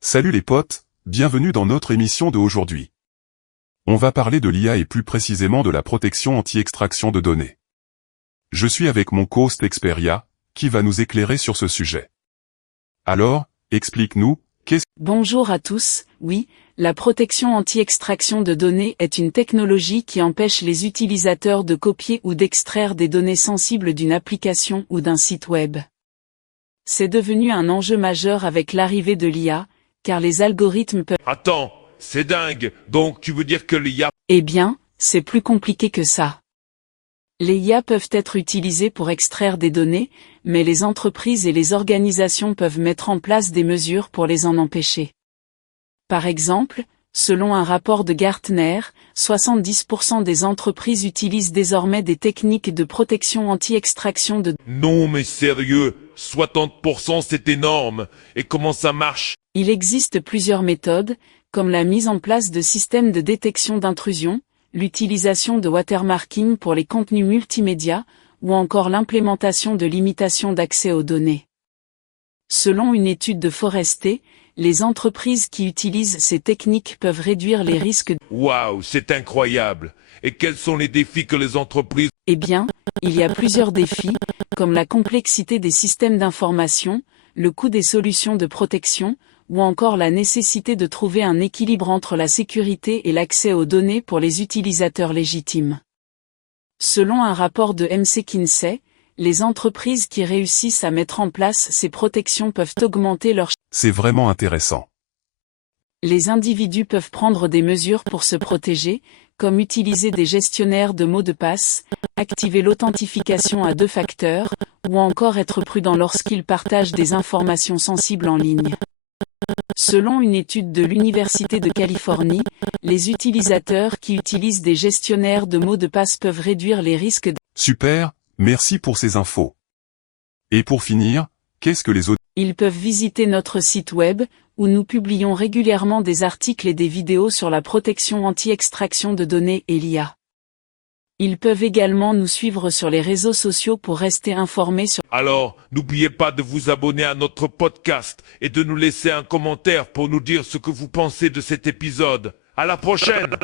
Salut les potes, bienvenue dans notre émission de aujourd'hui. On va parler de l'IA et plus précisément de la protection anti-extraction de données. Je suis avec mon co-host Experia, qui va nous éclairer sur ce sujet. Alors, explique-nous, Bonjour à tous, oui, la protection anti-extraction de données est une technologie qui empêche les utilisateurs de copier ou d'extraire des données sensibles d'une application ou d'un site web. C'est devenu un enjeu majeur avec l'arrivée de l'IA, car les algorithmes peuvent... Attends, c'est dingue. Donc tu veux dire que l'IA... Eh bien, c'est plus compliqué que ça. Les IA peuvent être utilisées pour extraire des données, mais les entreprises et les organisations peuvent mettre en place des mesures pour les en empêcher. Par exemple, selon un rapport de Gartner, 70% des entreprises utilisent désormais des techniques de protection anti-extraction de... Non mais sérieux, 60% c'est énorme. Et comment ça marche? Il existe plusieurs méthodes, comme la mise en place de systèmes de détection d'intrusion, l'utilisation de watermarking pour les contenus multimédia, ou encore l'implémentation de limitations d'accès aux données. Selon une étude de Forrester, les entreprises qui utilisent ces techniques peuvent réduire les risques. Waouh, c'est incroyable. Et quels sont les défis que les entreprises... Eh bien, il y a plusieurs défis, comme la complexité des systèmes d'information, le coût des solutions de protection, ou encore la nécessité de trouver un équilibre entre la sécurité et l'accès aux données pour les utilisateurs légitimes. Selon un rapport de McKinsey, les entreprises qui réussissent à mettre en place ces protections peuvent augmenter leur... C'est vraiment intéressant. Les individus peuvent prendre des mesures pour se protéger, comme utiliser des gestionnaires de mots de passe, activer l'authentification à 2 facteurs, ou encore être prudent lorsqu'ils partagent des informations sensibles en ligne. Selon une étude de l'Université de Californie, les utilisateurs qui utilisent des gestionnaires de mots de passe peuvent réduire les risques. Super, merci pour ces infos. Et pour finir, qu'est-ce que les autres... Ils peuvent visiter notre site web, où nous publions régulièrement des articles et des vidéos sur la protection anti-extraction de données et l'IA. Ils peuvent également nous suivre sur les réseaux sociaux pour rester informés sur... Alors, n'oubliez pas de vous abonner à notre podcast et de nous laisser un commentaire pour nous dire ce que vous pensez de cet épisode. À la prochaine!